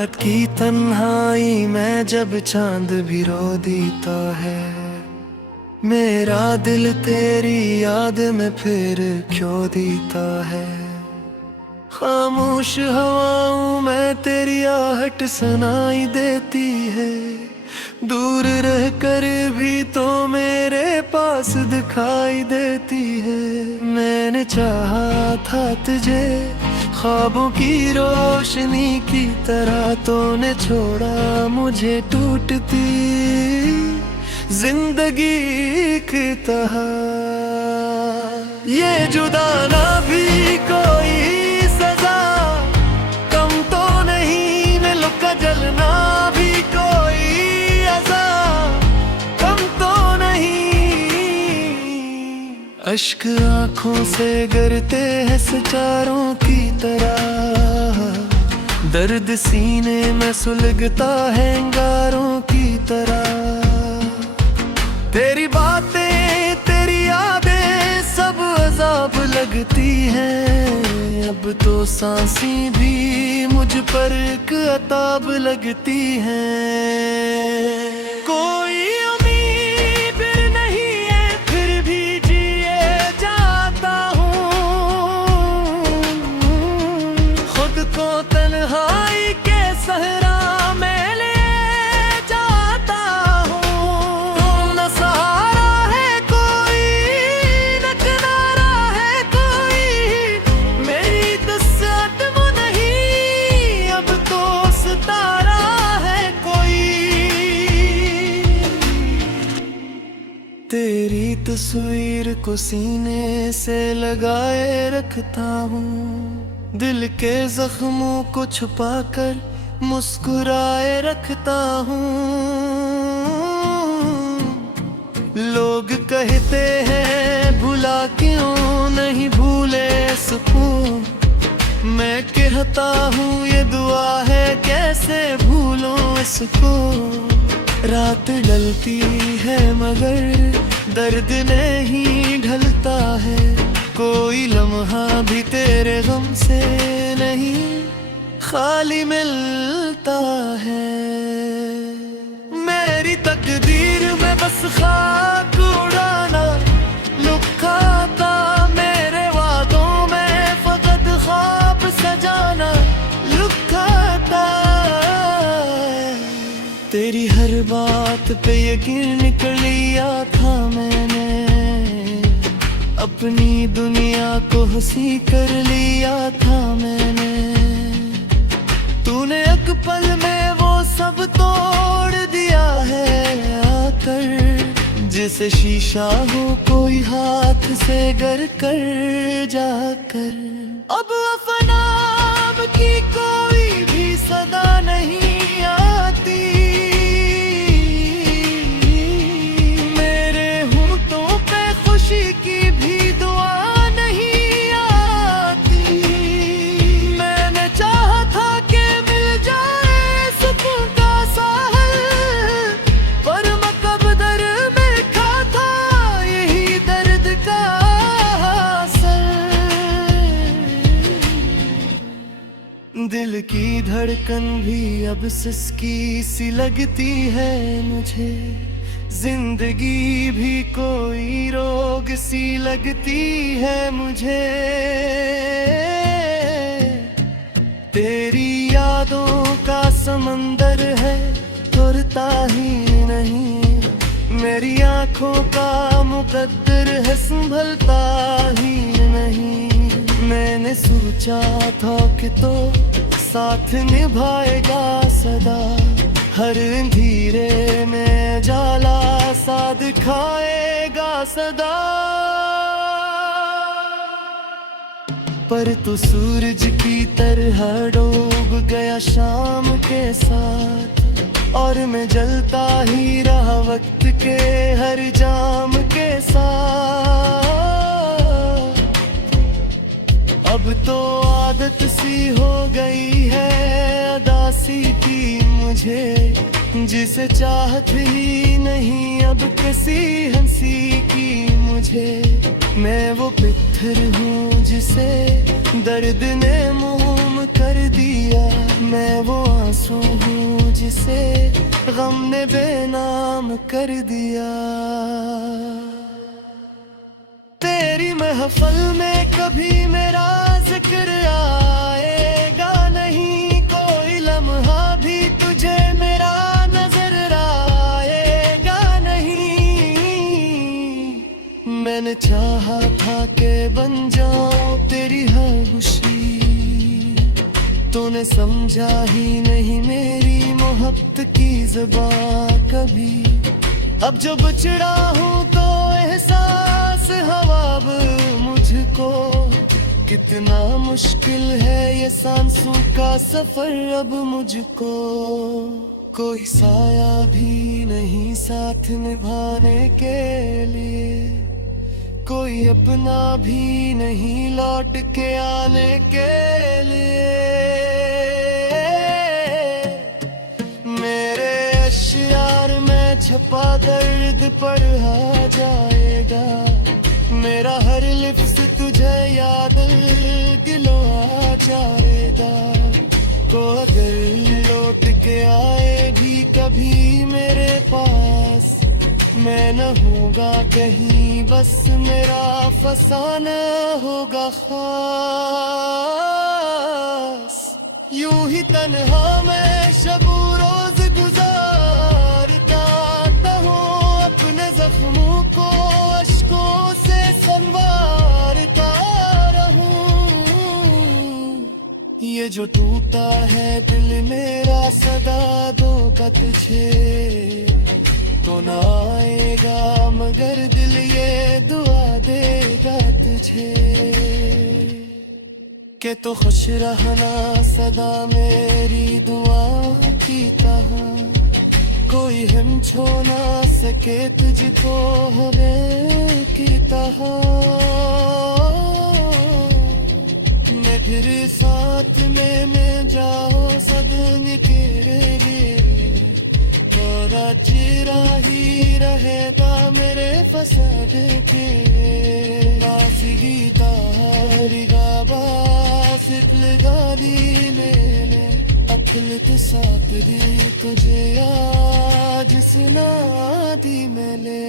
रात की तन्हाई में जब चांद भी रो देता है, मेरा दिल तेरी याद में फिर क्यों देता है। खामोश हवाओं में तेरी आहट सुनाई देती है, दूर रह कर भी तो मेरे पास दिखाई देती है। मैंने चाहा था तुझे ख्वाबों की रोशनी की तरह, तूने छोड़ा मुझे टूटती जिंदगी की तरह। ये जुदा ना भी कोई सजा कम तो नहीं, मिल का जलना भी कोई अज़ा कम तो नहीं। अश्क आंखों से गिरते हैं सितारों की तरह, दर्द सीने में सुलगता है अंगारों की तरह। तेरी बातें तेरी यादें सब अजाब लगती हैं, अब तो सांसें भी मुझ पर एक अताब लगती हैं। कोई उम्मीद नहीं है फिर भी जिए जाता हूँ, खुद को तन्हाई के सहरा में ले जाता हूँ। न सहारा है कोई न किनारा है कोई, मेरी दस्तक वो नहीं अब तो सितारा है कोई। तेरी तस्वीर को सीने से लगाए रखता हूँ, दिल के जख्मों को छुपा कर मुस्कुराए रखता हूँ। लोग कहते हैं भुला क्यों नहीं भूले सुकून, मैं कहता हूँ ये दुआ है कैसे भूलूं इसको। रात ढलती है मगर दर्द नहीं ढलता है, कोई लम्हा भी तेरे गम से नहीं खाली मिलता है। मेरी तकदीर में बस खाक उड़ाना लिखा था, मेरे वादों में फकत ख्वाब सजाना लिखा था। तेरी हर बात पे यकीन कर लिया था मैंने, अपनी दुनिया को हंसी कर लिया था मैंने। तूने एक पल में वो सब तोड़ दिया है आकर, जिसे शीशा हो कोई हाथ से गर कर जाकर। अब अफनाम की कोई भी सदा नहीं आती, मेरे होठों पे खुशी की भी दुआ नहीं आती। मैंने चाहा था कि मिल जाए सुकून का साहल, पर मकबदर में खा था यही दर्द का असर। दिल की धड़कन भी अब सिसकी सी लगती है मुझे, जिंदगी भी कोई रोग सी लगती है मुझे। तेरी यादों का समंदर है तुरता ही नहीं, मेरी आंखों का मुकद्दर है संभलता ही नहीं। मैंने सोचा था कि तो साथ निभाएगा सदा, हर अंधेरे में जाला सा दिखाएगा सदा। पर तू सूरज की तरह डूब गया शाम के साथ, और मैं जलता ही रहा वक्त के हर जाम के साथ। अब तो आदत सी हो गई है अदासी की मुझे, जिसे चाहत ही नहीं अब किसी हंसी की मुझे। मैं वो पत्थर हूँ जिसे दर्द ने मुँह कर दिया। मैं वो आंसू हूँ जिसे गम ने बेनाम कर दिया। तेरी महफिल में कभी मेरा जिक्र आएगा नहीं, कोई लम्हा भी तुझे मेरा नजर आएगा नहीं। मैंने चाहा था कि बन जाऊं तेरी हर खुशी, तूने समझा ही नहीं मेरी मोहब्बत की ज़बान कभी। अब जो बिछड़ा हूँ तो एहसास हवा अब मुझको, कितना मुश्किल है ये सांसों का सफर अब मुझको। कोई साया भी नहीं साथ निभाने के लिए, कोई अपना भी नहीं लौट के आने के लिए। मेरे अश्यार में छपा दर्द पर आ जाएगा, मेरा हर लिफ्स तुझे याद दिलो आ जाएगा। तो अगर लौट के आए भी कभी मेरे पास, मैं न होगा कहीं बस मेरा फसाना होगा खास। यूं ही तन्हा मैं शबो रोज गुजारता हूँ, अपने जख्मों को अश्कों से संवारता रहूं। ये जो टूटा है दिल मेरा सदा दो का तुझे तो ना आएगा, मगर दिल ये दुआ देगा तुझे कि तो खुश रहना सदा मेरी दुआ की तरह। कोई हम छो ना सके तुझको हमें की तरह। मैं फिर साथ में मैं जाओ सदन के चिरा ही रहेगा मेरे फसाद के। गीता रिगाबा सिपल गाली मैंने अखिल तो साथ दी तुझे आज सुना दी मैंने।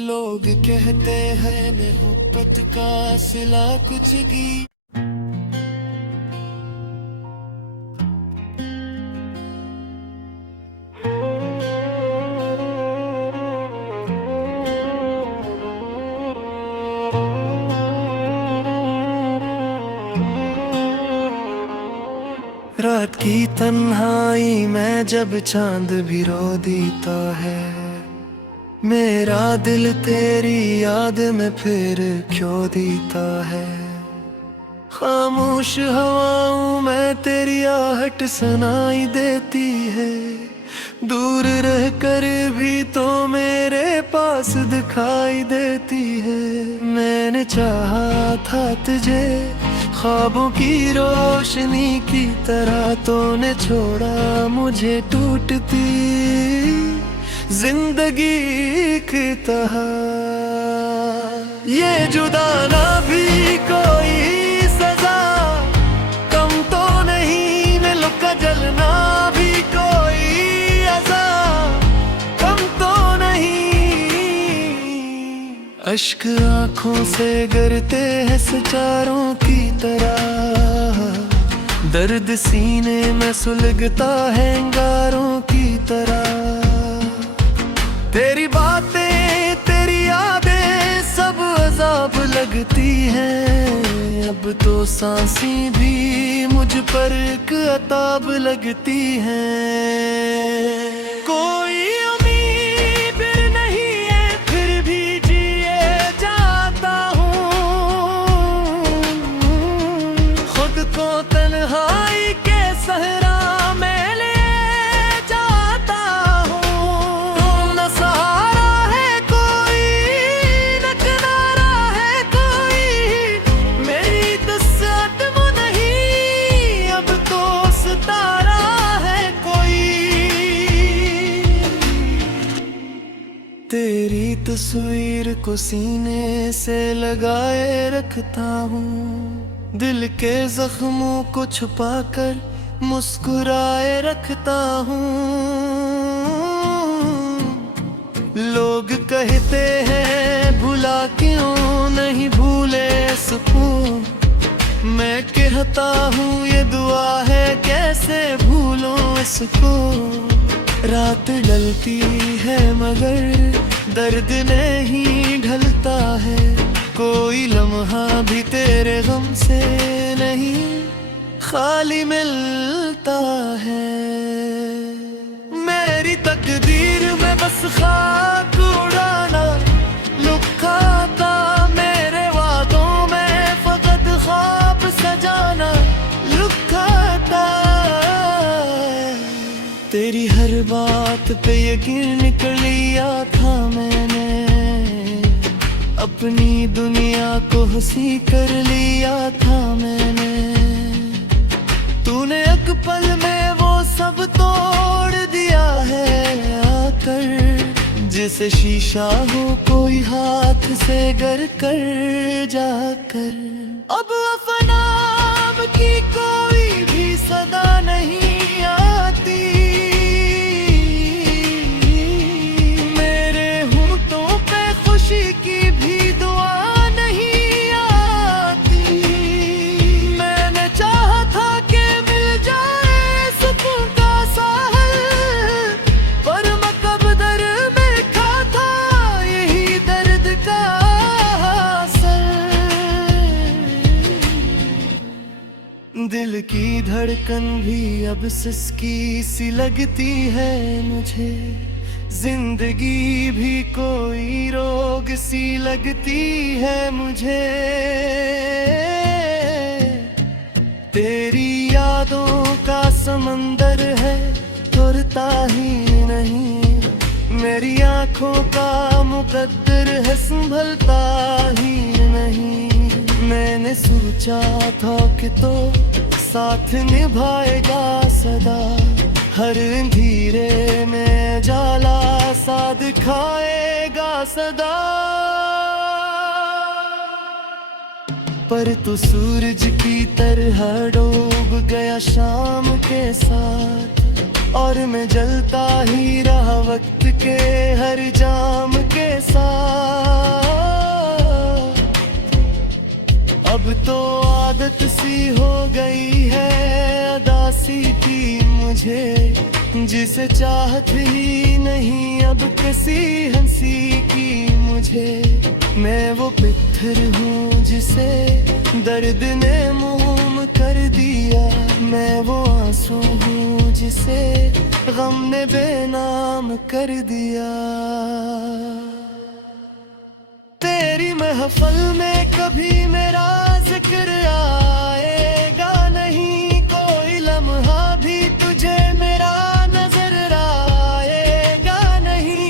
लोग कहते हैं मोहब्बत का सिला कुछ की। रात की तन्हाई में जब चांद भी रो देता है, मेरा दिल तेरी याद में फिर क्यों देता है। खामोश हवाओं में तेरी आहट सुनाई देती है, दूर रह कर भी तो मेरे पास दिखाई देती है। मैंने चाहा था तुझे ख्वाबों की रोशनी की तरह, तूने छोड़ा मुझे टूटती जिंदगी की तरह। ये जुदाना भी कोई सजा कम तो नहीं, दिल का जलना भी कोई अज़ा कम तो नहीं। अश्क आंखों से गिरते हैं सितारों की तरह, दर्द सीने में सुलगता है अंगारों की तरह। तेरी बातें तेरी यादें सब अजाब लगती हैं, अब तो सांसें भी मुझ पर एक अताब लगती हैं। कोई उम्मीद नहीं है फिर भी जिए जाता हूँ, खुद को तन्हाई के सहरा में ले जाता हूँ। न सहारा है कोई न किनारा है कोई, मेरी दस्सत वो नहीं अब तो सितारा है कोई। तेरी तस्वीर को सीने से लगाए रखता हूँ, दिल के जख्मों को छुपाकर मुस्कुराए रखता हूँ। लोग कहते हैं भुला क्यों नहीं भूले सुकून, मैं कहता हूँ ये दुआ है कैसे भूलूं इसको। रात ढलती है मगर दर्द नहीं ढलता है, कोई लम्हा भी तेरे गम से नहीं खाली मिलता है। मेरी तकदीर में बस खाक उड़ाना लिखा था, मेरे वादों में फकत ख्वाब सजाना लिखा था। तेरी हर बात पे यकीन कर लिया था मैंने, अपनी दुनिया को हंसी कर लिया था मैंने। तूने एक पल में वो सब तोड़ दिया है आकर, जैसे शीशा हो कोई हाथ से गर कर जाकर। अब अफनाम की कोई भी सदा नहीं आती, मेरे होठों पे खुशी की भी दुआ नहीं आती। मैंने चाहा था कि मिल जाए सुकून का साहल, पर मकबदर में खा था यही दर्द का असर। दिल की धड़कन भी अब सिसकी सी लगती है मुझे, जिंदगी भी कोई रोग सी लगती है मुझे। तेरी यादों का समंदर है तुरता ही नहीं, मेरी आंखों का मुकद्दर है संभलता ही नहीं। मैंने सोचा था कि तो साथ निभाएगा सदा, हर अंधेरे में जाला सा दिखाएगा सदा। पर तू सूरज की तरह डूब गया शाम के साथ, और मैं जलता ही रहा वक्त के हर जाम के साथ। अब तो आदत सी हो गई है अदासी की मुझे, जिसे चाहत ही नहीं अब किसी हंसी की मुझे। मैं वो पत्थर हूँ जिसे दर्द ने मोम कर दिया, मैं वो आंसू हूँ जिसे गम ने बेनाम कर दिया। तेरी महफल में कभी मेरा जिक्र आएगा नहीं, कोई लम्हा भी तुझे मेरा नजर आएगा नहीं।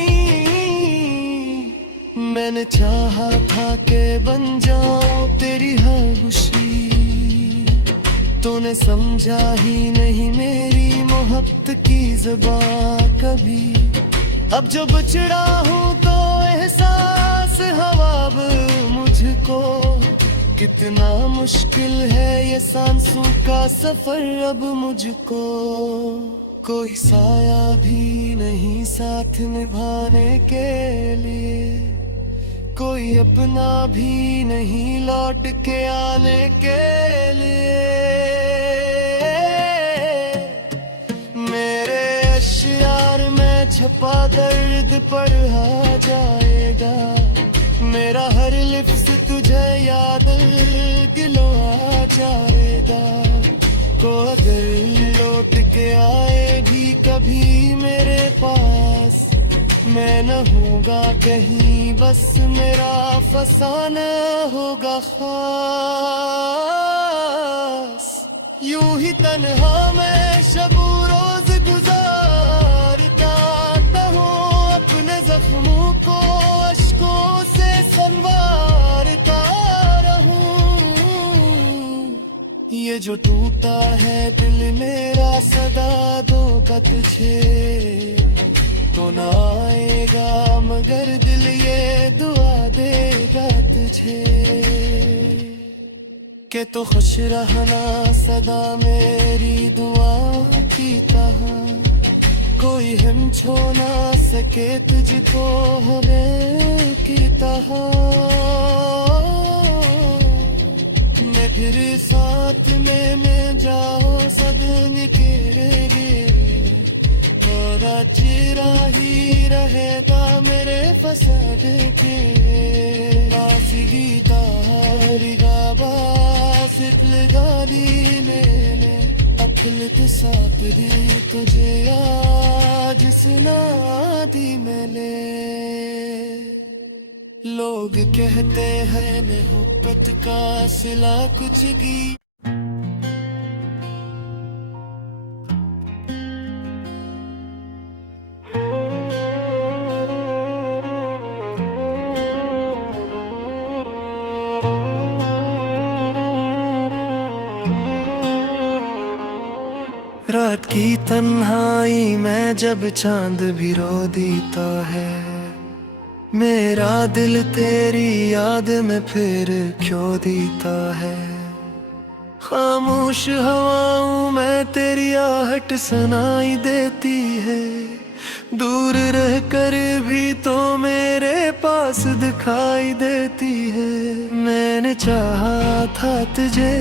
मैंने चाहा था कि बन जाऊं तेरी हर खुशी, तूने समझा ही नहीं मेरी मोहब्बत की ज़बान कभी। अब जो बचड़ा हूँ तो एहसास हवाब मुझको, कितना मुश्किल है ये सांसों का सफर अब मुझको। कोई साया भी नहीं साथ निभाने के लिए, कोई अपना भी नहीं लौट के आने के लिए। मेरे अश्यार में छपा दर्द पर आ जाएगा, मेरा हर लिफ्स तुझे याद गिलो आ जाएगा। को अगर लौट के आए भी कभी मेरे पास, मैं न होगा कहीं बस मेरा फसाना होगा खास। यूं ही तन्हा मैं शबो रोज गुजारता हूँ, अपने जख्मों को अश्कों से संवारता रहूं। ये जो टूटा है दिल मेरा सदा धोखा तुझे तो ना आएगा, मगर दिल ये दुआ देगा तुझे। के तो खुश रहना सदा मेरी दुआ की तरह, कोई हम छो ना सके तुझको हमें की तरह। मैं फिर साथ में मैं जाओ सदन के और चिरा ही रहेगा मेरे फसाद के गीता रिगाबा सितल गाली मैंने अखिलत साथ दी तुझे आज सुना दी मैंने। लोग कहते हैं मोहब्बत का सिला कुछ गी रात की तन्हाई में जब चांद भी रो देता है, मेरा दिल तेरी याद में फिर क्यों देता है। खामोश हवाओं में तेरी आहट सुनाई देती है, दूर रह कर भी तो मेरे पास दिखाई देती है। मैंने चाहा था तुझे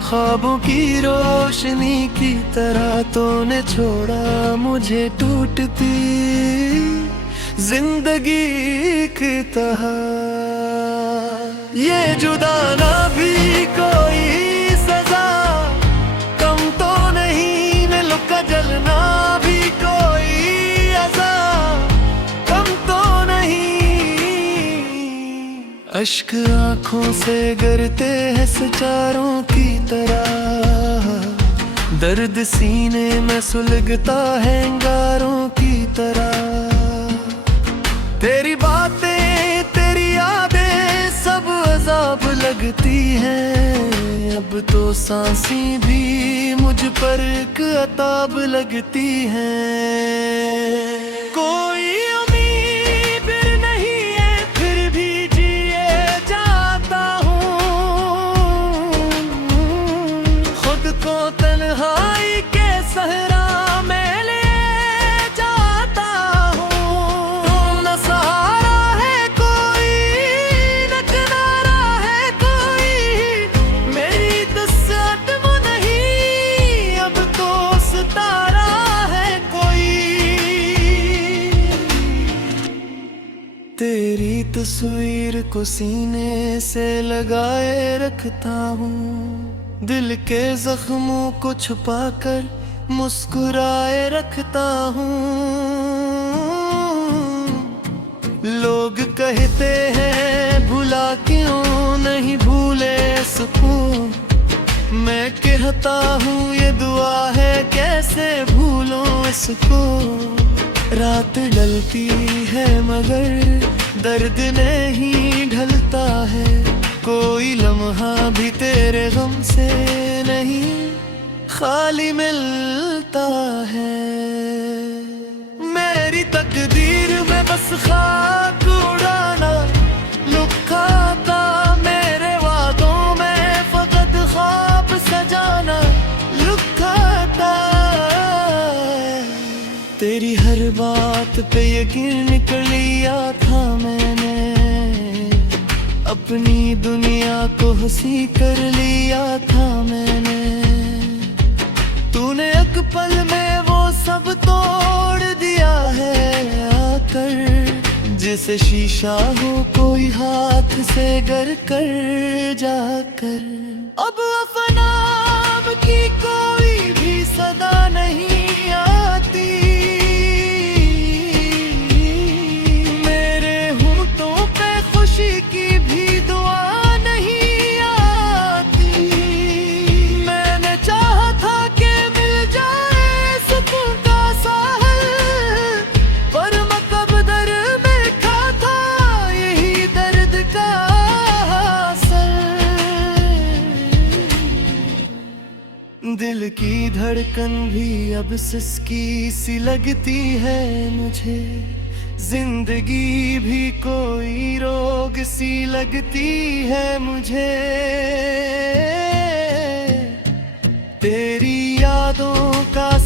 ख्वाबों की रोशनी की तरह, तूने छोड़ा मुझे टूटती जिंदगी की तरह। ये जुदा ना भी कोई सजा कम तो नहीं, मिल का जलना भी कोई अज़ा कम तो नहीं। अश्क आंखों से गिरते हैं सितारों की तरह, दर्द सीने में सुलगता है अंगारों की तरह। तेरी बातें तेरी यादें सब अजाब लगती हैं, अब तो सांसें भी मुझ पर एक अताब लगती हैं। कोई उम्मीद नहीं है फिर भी जिए जाता हूँ, खुद को तन्हाई के सहरा में ले जाता हूँ। न सहारा है कोई न किनारा है कोई, मेरी दस्सत वो नहीं अब तो सितारा है कोई। तेरी तस्वीर को सीने से लगाए रखता हूँ, दिल के जख्मों को छुपा कर मुस्कुराए रखता हूँ। लोग कहते हैं भुला क्यों नहीं भूले सुकून, मैं कहता हूँ ये दुआ है कैसे भूलूं इसको। रात ढलती है मगर दर्द नहीं ढलता है, कोई लम्हा भी तेरे गम से नहीं खाली मिलता है। मेरी तकदीर में बस खाक उड़ाना लिखा था, मेरे वादों में फकत ख्वाब सजाना लिखा था। तेरी हर बात पे यकीन कर लिया था मैंने, अपनी दुनिया को हंसी कर लिया था मैंने। तूने एक पल में वो सब तोड़ दिया है आकर, जैसे शीशा हो कोई हाथ से गर कर जाकर। अब अफनाम की कोई भी सदा नहीं आती, मेरे होठों पे खुशी की भी दुआ नहीं आती। मैंने चाहा था कि मिल जाए सुकून का साहल, पर मकबदर में खा था यही दर्द का असर। दिल की धड़कन भी अब सिसकी सी लगती है मुझे, जिंदगी भी कोई रोग सी लगती है मुझे।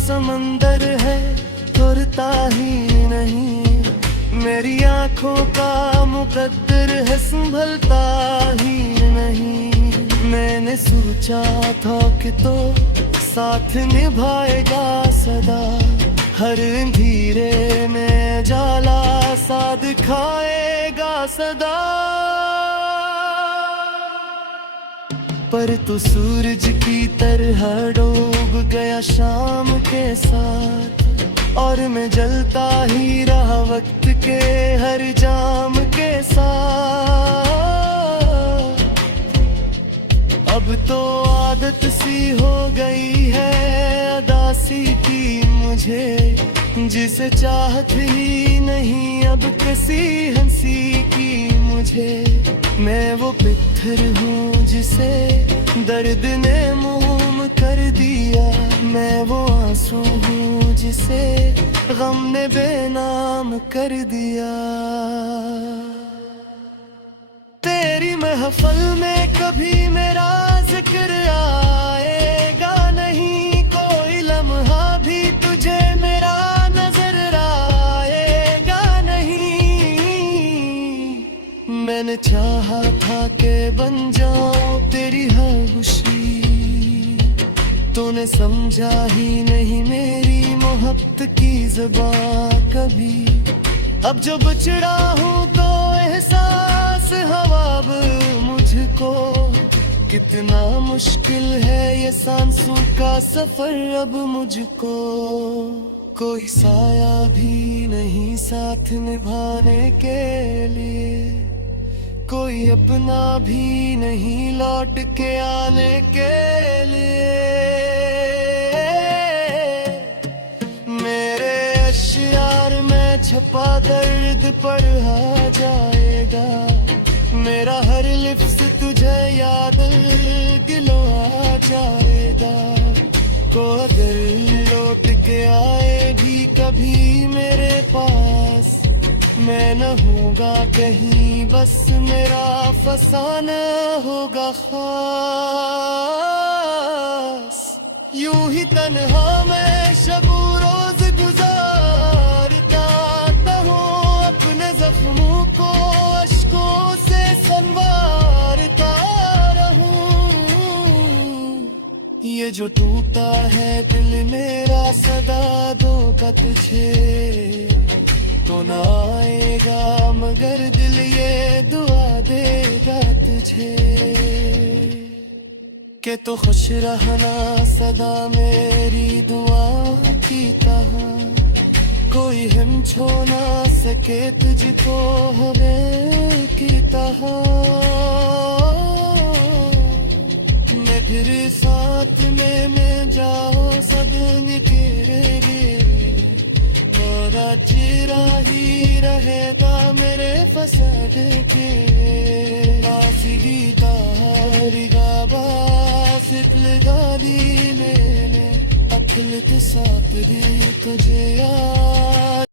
समंदर है, तुरता ही नहीं। मेरी आंखों का मुकद्दर है, संभलता ही नहीं। मैंने सोचा था कि तो साथ निभाएगा सदा, हर अंधेरे में जाला सा दिखाएगा सदा। पर तू सूरज की तरह डूब गया शाम के साथ, और मैं जलता ही रहा वक्त के हर जाम के साथ। अब तो आदत सी हो गई है अदासी की मुझे, जिसे चाहत ही नहीं अब किसी हंसी की मुझे। मैं वो पत्थर हूँ जिसे दर्द ने मोम कर दिया, मैं वो आंसू हूँ जिसे गम ने बेनाम कर दिया। तेरी महफिल में कभी मेरा जिक्र आएगा नहीं, कोई लम्हा भी तुझे मेरा नजर आएगा नहीं। मैंने चाहा था कि बन जाऊं तेरी हर खुशी, तूने समझा ही नहीं मेरी मोहब्बत की ज़बान कभी। अब जो बचड़ा हूँ तो एहसास हवा अब मुझको, कितना मुश्किल है ये सांसों का सफर अब मुझको। कोई साया भी नहीं साथ निभाने के लिए, कोई अपना भी नहीं लौट के आने के लिए। मेरे अश्यार में छपा दर्द पर आ जाएगा, मेरा हर लिफ्स तुझे याद दिलो आ जाएगा। को अगर लौट के आए भी कभी मेरे पास, मैं न होगा कहीं बस मेरा फसाना होगा खास। यूं ही तन्हा मैं शबो रोज गुजारता हूँ, अपने जख्मों को अश्कों से संवारता रहूं। ये जो टूटा है दिल मेरा सदा धोखा तुझे तो ना आएगा, मगर दिल ये दुआ देगा तुझे कि तो खुश रहना सदा मेरी दुआ की तरह। कोई हम छो ना सके तुझको हमें की तरह। मैं फिर साथ में मैं जाओ सदन तेरे, और चिरा ही रहेगा मेरे फसाद के। आसिगी तारिगा बासितल गाली मैंने अखिल साथ दी तुझे याद।